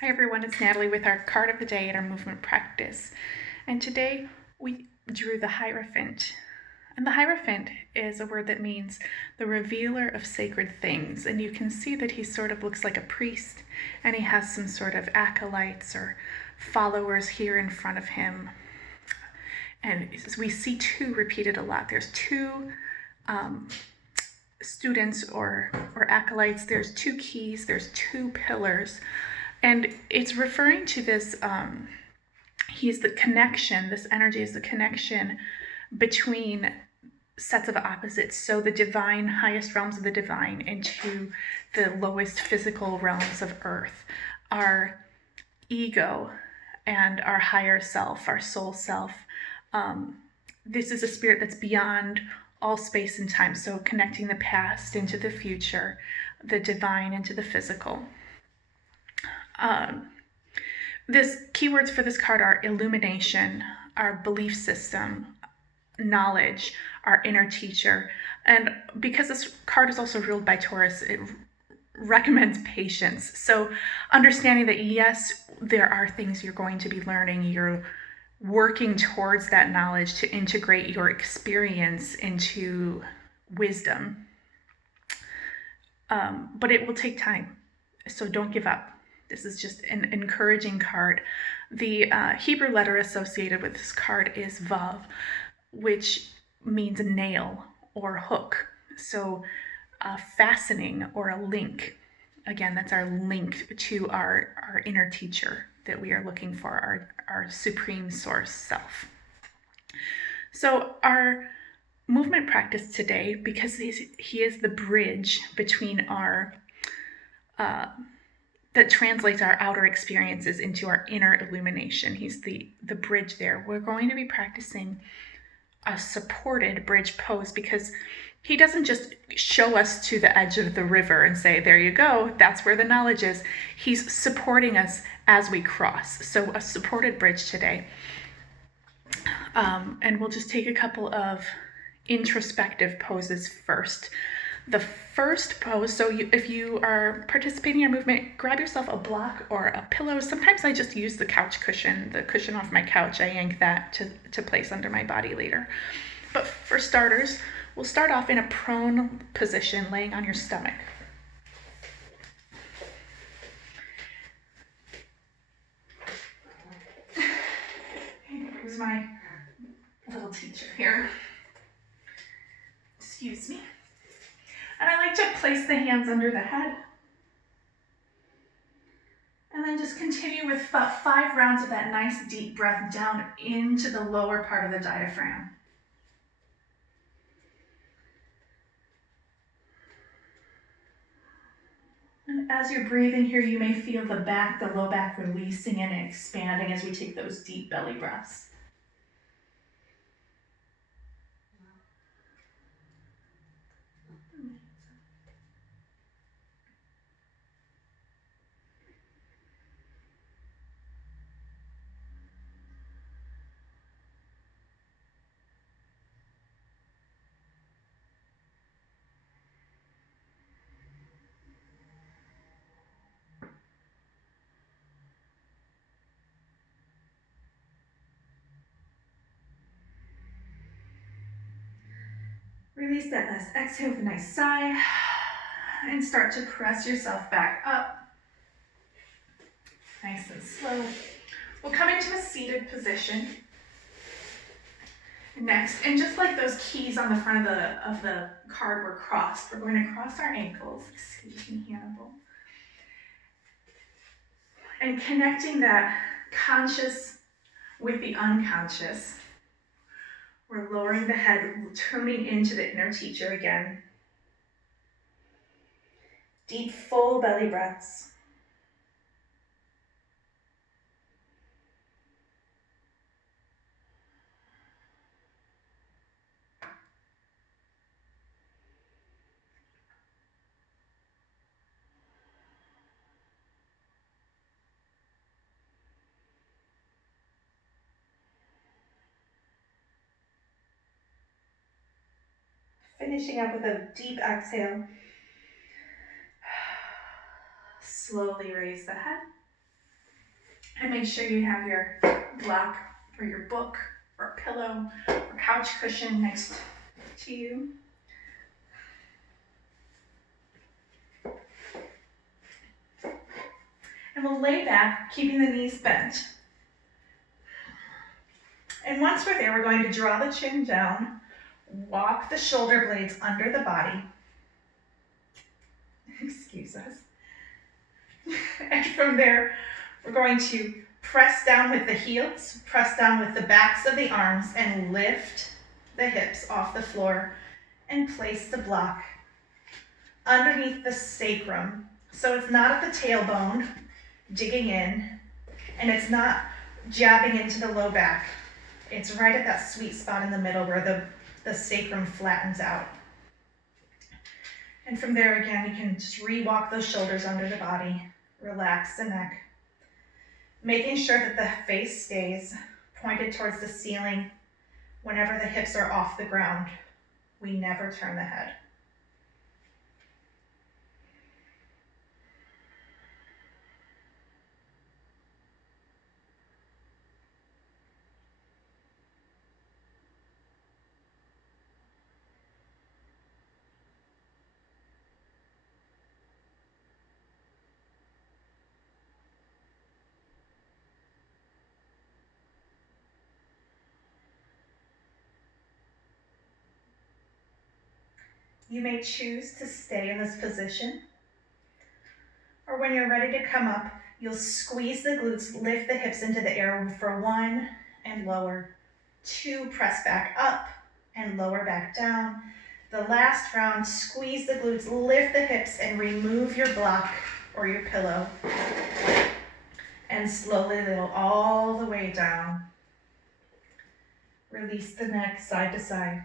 Hi everyone, it's Natalie with our card of the day and our movement practice. And today we drew the Hierophant. And the Hierophant is a word that means the revealer of sacred things. And you can see that he sort of looks like a priest, and he has some sort of acolytes or followers here in front of him. And we see two repeated a lot. There's two students or acolytes, there's two keys, there's two pillars. And it's referring to this, he's the connection, this energy is the connection between sets of opposites. So the divine, highest realms of the divine into the lowest physical realms of earth. Our ego and our higher self, our soul self. This is a spirit that's beyond all space and time. So connecting the past into the future, the divine into the physical. This keywords for this card are illumination, our belief system, knowledge, our inner teacher. And because this card is also ruled by Taurus, it recommends patience. So understanding that yes, there are things you're going to be learning. You're working towards that knowledge to integrate your experience into wisdom. But it will take time. So don't give up. This is just an encouraging card. The Hebrew letter associated with this card is Vav, which means a nail or hook. So fastening or a link. Again, that's our link to our inner teacher that we are looking for, our supreme source self. So our movement practice today, because he is the bridge between our that translates our outer experiences into our inner illumination. He's the bridge there. We're going to be practicing a supported bridge pose because he doesn't just show us to the edge of the river and say, there you go, that's where the knowledge is. He's supporting us as we cross. So a supported bridge today. And we'll just take a couple of introspective poses first. The first pose, so if you are participating in a movement, grab yourself a block or a pillow. Sometimes I just use the couch cushion, the cushion off my couch. I yank that to place under my body later. But for starters, we'll start off in a prone position, laying on your stomach. Here's my little teacher here. Excuse me. And I like to place the hands under the head. And then just continue with about 5 rounds of that nice deep breath down into the lower part of the diaphragm. And as you're breathing here, you may feel the low back releasing and expanding as we take those deep belly breaths. Release that last exhale with a nice sigh and start to press yourself back up. Nice and slow. We'll come into a seated position. Next, and just like those keys on the front of the card were crossed, we're going to cross our ankles. Excuse me, Hannibal. And connecting that conscious with the unconscious. We're lowering the head, tuning into the inner teacher again. Deep, full belly breaths. Finishing up with a deep exhale. Slowly raise the head. And make sure you have your block or your book or pillow or couch cushion next to you. And we'll lay back, keeping the knees bent. And once we're there, we're going to draw the chin down, walk the shoulder blades under the body. Excuse us. And from there, we're going to press down with the heels, press down with the backs of the arms, and lift the hips off the floor and place the block underneath the sacrum. So it's not at the tailbone, digging in, and it's not jabbing into the low back. It's right at that sweet spot in the middle where the sacrum flattens out. And from there, again, you can just re-walk those shoulders under the body, relax the neck, making sure that the face stays pointed towards the ceiling. Whenever the hips are off the ground, we never turn the head. You may choose to stay in this position, or when you're ready to come up, you'll squeeze the glutes, lift the hips into the air for 1 and lower, 2, press back up and lower back down. The last round, squeeze the glutes, lift the hips, and remove your block or your pillow. And slowly little all the way down. Release the neck side to side.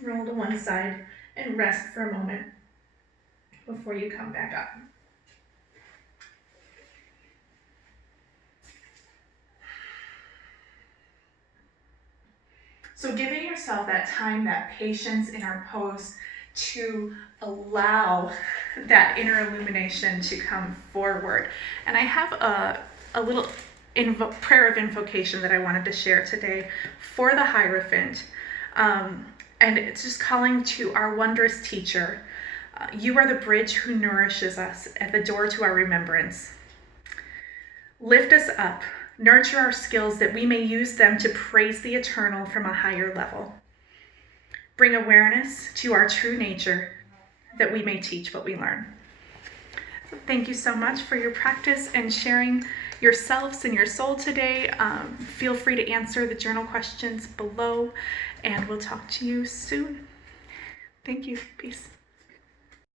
Roll to one side and rest for a moment before you come back up. So giving yourself that time, that patience in our pose to allow that inner illumination to come forward. And I have a little prayer of invocation that I wanted to share today for the Hierophant. And it's just calling to our wondrous teacher. You are the bridge who nourishes us at the door to our remembrance. Lift us up, nurture our skills that we may use them to praise the eternal from a higher level. Bring awareness to our true nature that we may teach what we learn. Thank you so much for your practice and sharing yourselves and your soul today. Feel free to answer the journal questions below, and we'll talk to you soon. Thank you. Peace.